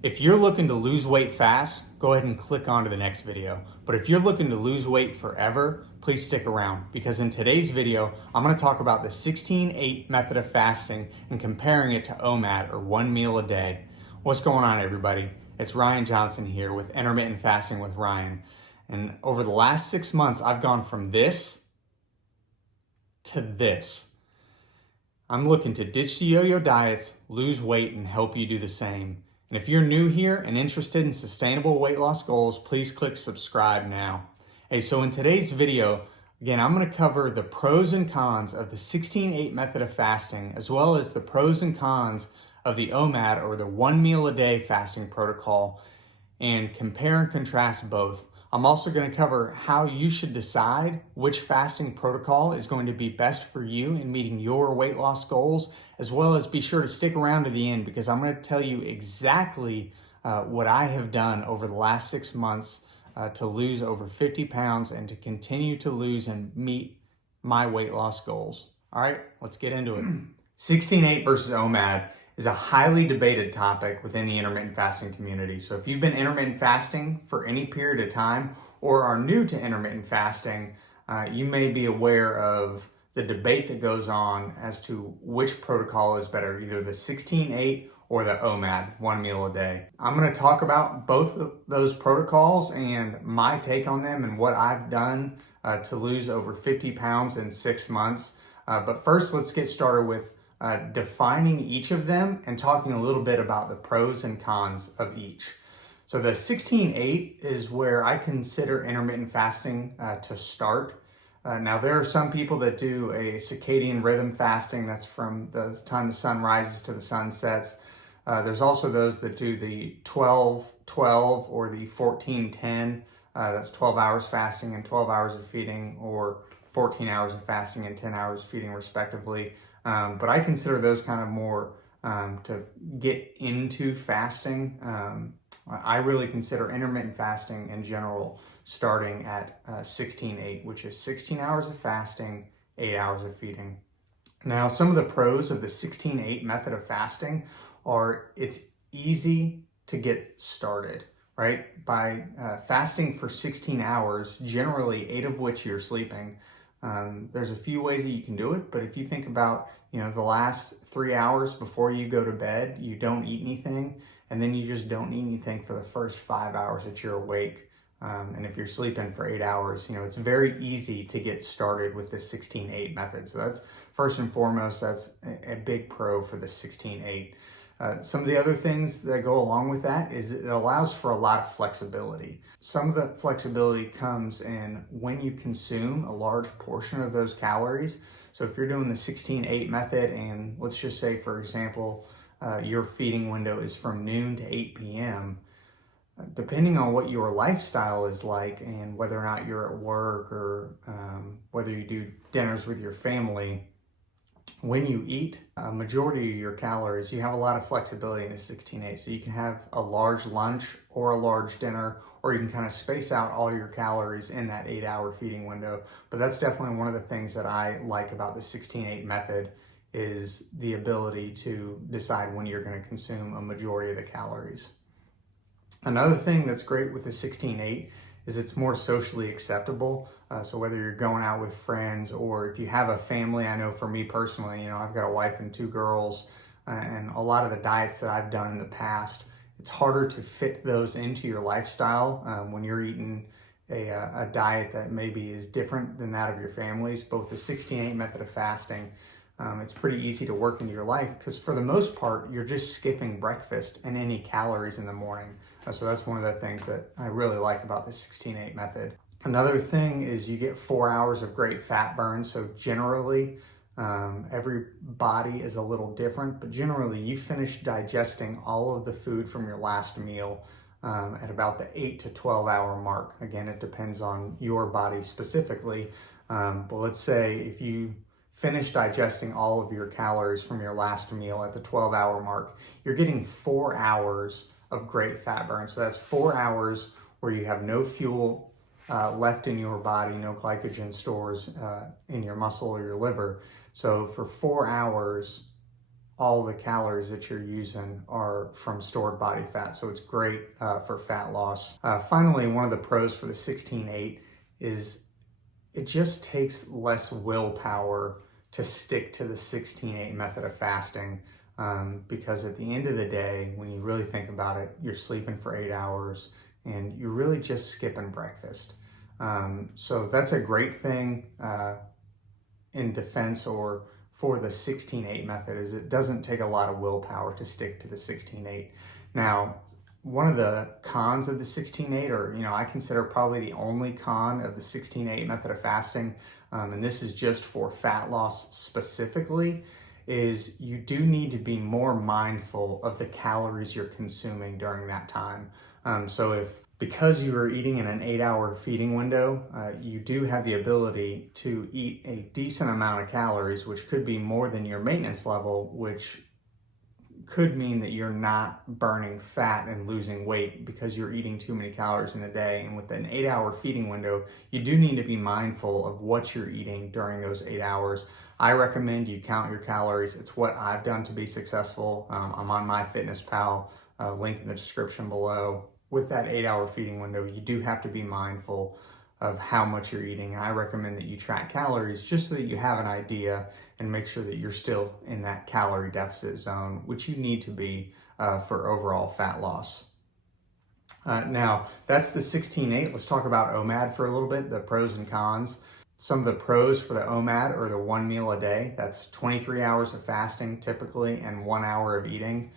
If you're looking to lose weight fast, go ahead and click on to the next video. But if you're looking to lose weight forever, please stick around because in today's video, I'm going to talk about the 16-8 method of fasting and comparing it to OMAD, or 1 meal a day. What's going on, everybody? It's Ryan Johnson here with Intermittent Fasting with Ryan. And over the last 6 months, I've gone from this to this. I'm looking to ditch the yo-yo diets, lose weight, and help you do the same. And if you're new here and interested in sustainable weight loss goals, please click subscribe now. Hey, so in today's video, again, I'm going to cover the pros and cons of the 16-8 method of fasting, as well as the pros and cons of the OMAD, or the 1 meal a day fasting protocol, and compare and contrast both. I'm also going to cover how you should decide which fasting protocol is going to be best for you in meeting your weight loss goals, as well as be sure to stick around to the end because I'm going to tell you exactly what I have done over the last 6 months to lose over 50 pounds and to continue to lose and meet my weight loss goals. All right, let's get into it. 16-8 versus OMAD is a highly debated topic within the intermittent fasting community. So if you've been intermittent fasting for any period of time or are new to intermittent fasting, you may be aware of the debate that goes on as to which protocol is better, either the 16-8 or the OMAD, 1 meal a day. I'm going to talk about both of those protocols and my take on them and what I've done to lose over 50 pounds in 6 months. But first, let's get started with defining each of them and talking a little bit about the pros and cons of each. So the 16-8 is where I consider intermittent fasting to start. Now there are some people that do a circadian rhythm fasting, that's from the time the sun rises to the sun sets. There's also those that do the 12-12 or the 14-10, that's 12 hours fasting and 12 hours of feeding, or 14 hours of fasting and 10 hours of feeding respectively. But I consider those kind of more to get into fasting. I really consider intermittent fasting in general starting at 16-8, which is 16 hours of fasting, 8 hours of feeding. Now, some of the pros of the 16-8 method of fasting are it's easy to get started, right? By fasting for 16 hours, generally 8 of which you're sleeping, there's a few ways that you can do it, but if you think about, the last 3 hours before you go to bed, you don't eat anything, and then you just don't eat anything for the first 5 hours that you're awake. And if you're sleeping for 8 hours, it's very easy to get started with the 16-8 method. So that's first and foremost, that's a big pro for the 16-8. Some of the other things that go along with that is it allows for a lot of flexibility. Some of the flexibility comes in when you consume a large portion of those calories. So if you're doing the 16-8 method, and let's just say, for example, your feeding window is from noon to 8 p.m., depending on what your lifestyle is like and whether or not you're at work or whether you do dinners with your family, when you eat a majority of your calories, you have a lot of flexibility in the 16-8. So you can have a large lunch or a large dinner, or you can kind of space out all your calories in that 8-hour feeding window. But that's definitely one of the things that I like about the 16-8 method, is the ability to decide when you're going to consume a majority of the calories. Another thing that's great with the 16-8 is it's more socially acceptable. So whether you're going out with friends or if you have a family, I know for me personally, I've got a wife and 2 girls, and a lot of the diets that I've done in the past, it's harder to fit those into your lifestyle when you're eating a diet that maybe is different than that of your family's. But with the 16-8 method of fasting, it's pretty easy to work into your life because for the most part, you're just skipping breakfast and any calories in the morning. So that's one of the things that I really like about the 16-8 method. Another thing is you get 4 hours of great fat burn. So generally, every body is a little different, but generally you finish digesting all of the food from your last meal at about the 8 to 12 hour mark. Again, it depends on your body specifically. But let's say if you finish digesting all of your calories from your last meal at the 12-hour mark, you're getting 4 hours of great fat burn. So that's 4 hours where you have no fuel left in your body, no glycogen stores in your muscle or your liver. So for 4 hours, all the calories that you're using are from stored body fat. So it's great for fat loss. Finally, one of the pros for the 16-8 is it just takes less willpower to stick to the 16-8 method of fasting, because at the end of the day, when you really think about it, you're sleeping for 8 hours and you're really just skipping breakfast. So that's a great thing in defense or for the 16-8 method, is it doesn't take a lot of willpower to stick to the 16-8. Now, one of the cons of the 16-8, or I consider probably the only con of the 16-8 method of fasting, and this is just for fat loss specifically, is you do need to be more mindful of the calories you're consuming during that time. So because you are eating in an 8-hour feeding window, you do have the ability to eat a decent amount of calories, which could be more than your maintenance level, which could mean that you're not burning fat and losing weight because you're eating too many calories in the day. And with an 8-hour feeding window, you do need to be mindful of what you're eating during those 8 hours. I recommend you count your calories. It's what I've done to be successful. I'm on MyFitnessPal, link in the description below. With that 8-hour feeding window, you do have to be mindful of how much you're eating. I recommend that you track calories just so that you have an idea and make sure that you're still in that calorie deficit zone, which you need to be for overall fat loss. Now, that's the 16-8. Let's talk about OMAD for a little bit, the pros and cons. Some of the pros for the OMAD are the 1 meal a day. That's 23 hours of fasting typically and 1 hour of eating.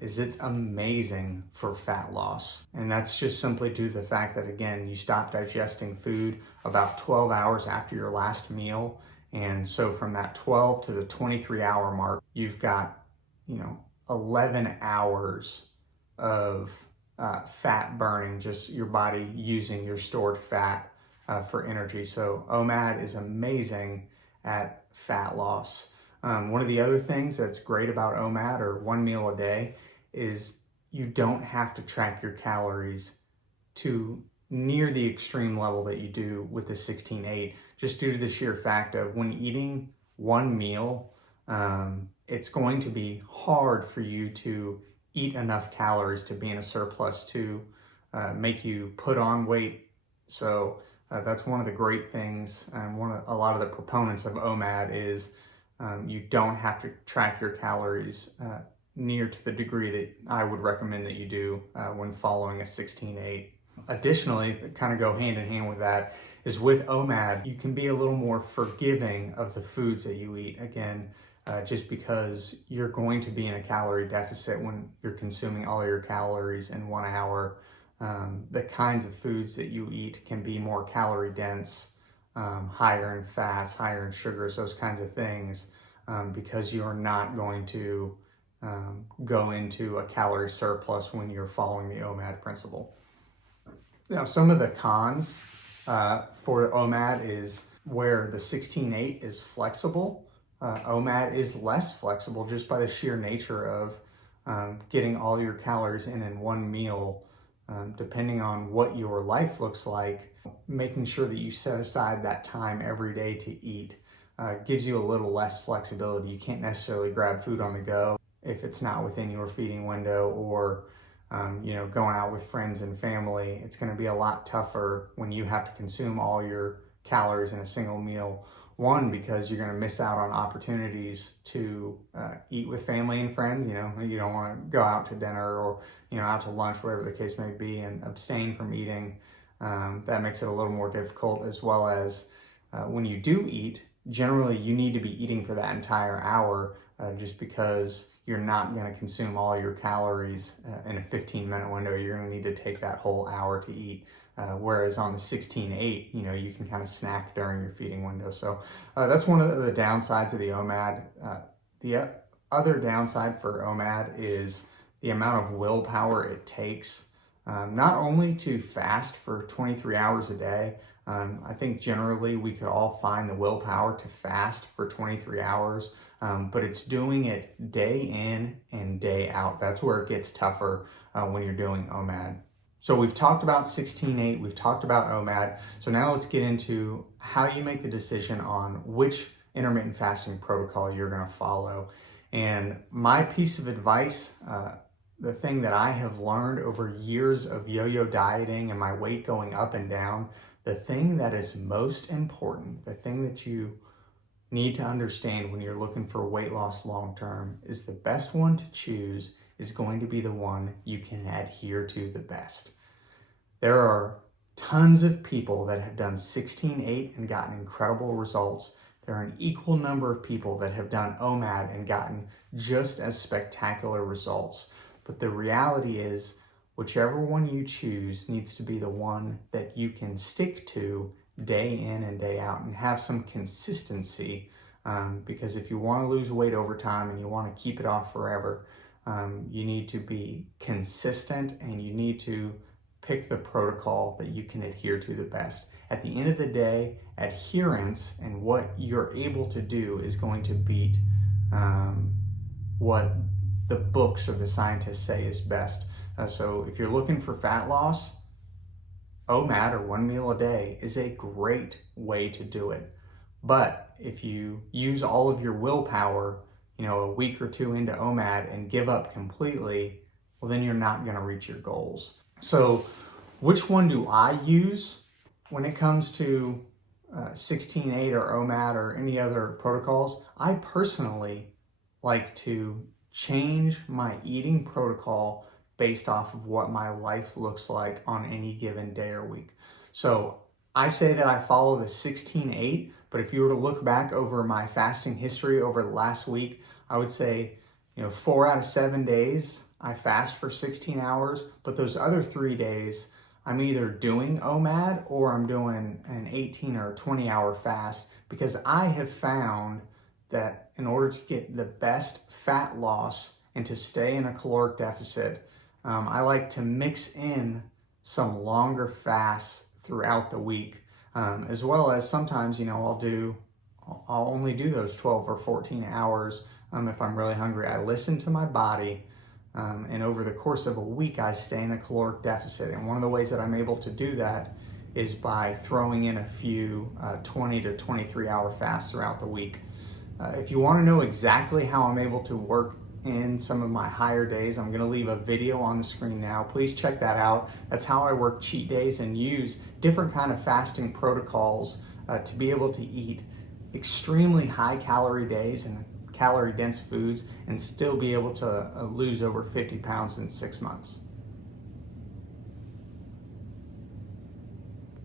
Is it's amazing for fat loss. And that's just simply due to the fact that, again, you stop digesting food about 12 hours after your last meal. And so from that 12 to the 23-hour mark, you've got, 11 hours of fat burning, just your body using your stored fat for energy. So OMAD is amazing at fat loss. One of the other things that's great about OMAD, or 1 meal a day, is you don't have to track your calories to near the extreme level that you do with the 16-8, just due to the sheer fact of when eating one meal, it's going to be hard for you to eat enough calories to be in a surplus to make you put on weight. So that's one of the great things, and a lot of the proponents of OMAD is you don't have to track your calories near to the degree that I would recommend that you do when following a 16-8. Additionally, kind of go hand in hand with that, is with OMAD, you can be a little more forgiving of the foods that you eat. Again, just because you're going to be in a calorie deficit when you're consuming all your calories in 1 hour. The kinds of foods that you eat can be more calorie dense, higher in fats, higher in sugars, those kinds of things, because you're not going to go into a calorie surplus when you're following the OMAD principle. Now, some of the cons for OMAD is where the 16-8 is flexible. OMAD is less flexible just by the sheer nature of getting all your calories in one meal. Depending on what your life looks like, making sure that you set aside that time every day to eat gives you a little less flexibility. You can't necessarily grab food on the go if it's not within your feeding window, or going out with friends and family. It's going to be a lot tougher when you have to consume all your calories in a single meal. One, because you're going to miss out on opportunities to eat with family and friends. You don't want to go out to dinner or out to lunch, whatever the case may be, and abstain from eating. That makes it a little more difficult, as well as when you do eat, generally you need to be eating for that entire hour, just because you're not going to consume all your calories in a 15-minute window. You're going to need to take that whole hour to eat. Whereas on the 16-8, you can kind of snack during your feeding window. So that's one of the downsides of the OMAD. The other downside for OMAD is the amount of willpower it takes, not only to fast for 23 hours a day. I think generally we could all find the willpower to fast for 23 hours, but it's doing it day in and day out. That's where it gets tougher when you're doing OMAD. So we've talked about 16-8, we've talked about OMAD. So now let's get into how you make the decision on which intermittent fasting protocol you're going to follow. And my piece of advice, the thing that I have learned over years of yo-yo dieting and my weight going up and down, the thing that is most important, the thing that you need to understand when you're looking for weight loss long-term is the best one to choose is going to be the one you can adhere to the best. There are tons of people that have done 16-8 and gotten incredible results. There are an equal number of people that have done OMAD and gotten just as spectacular results. But the reality is, whichever one you choose needs to be the one that you can stick to day in and day out and have some consistency, because if you want to lose weight over time and you want to keep it off forever, you need to be consistent and you need to pick the protocol that you can adhere to the best. At the end of the day, adherence and what you're able to do is going to beat what the books or the scientists say is best. So if you're looking for fat loss, OMAD, or 1 meal a day, is a great way to do it. But if you use all of your willpower, a week or two into OMAD and give up completely, well, then you're not going to reach your goals. So which one do I use when it comes to 16-8 or OMAD or any other protocols? I personally like to change my eating protocol based off of what my life looks like on any given day or week. So I say that I follow the 16-8, but if you were to look back over my fasting history over the last week, I would say, 4 out of 7 days I fast for 16 hours, but those other 3 days I'm either doing OMAD or I'm doing an 18 or 20 hour fast, because I have found that in order to get the best fat loss and to stay in a caloric deficit, I like to mix in some longer fasts throughout the week, as well as sometimes, I'll only do those 12 or 14 hours if I'm really hungry. I listen to my body, and over the course of a week, I stay in a caloric deficit. And one of the ways that I'm able to do that is by throwing in a few 20 to 23 hour fasts throughout the week. If you want to know exactly how I'm able to work in some of my higher days, I'm going to leave a video on the screen now. Please check that out. That's how I work cheat days and use different kind of fasting protocols to be able to eat extremely high calorie days and calorie dense foods and still be able to lose over 50 pounds in 6 months.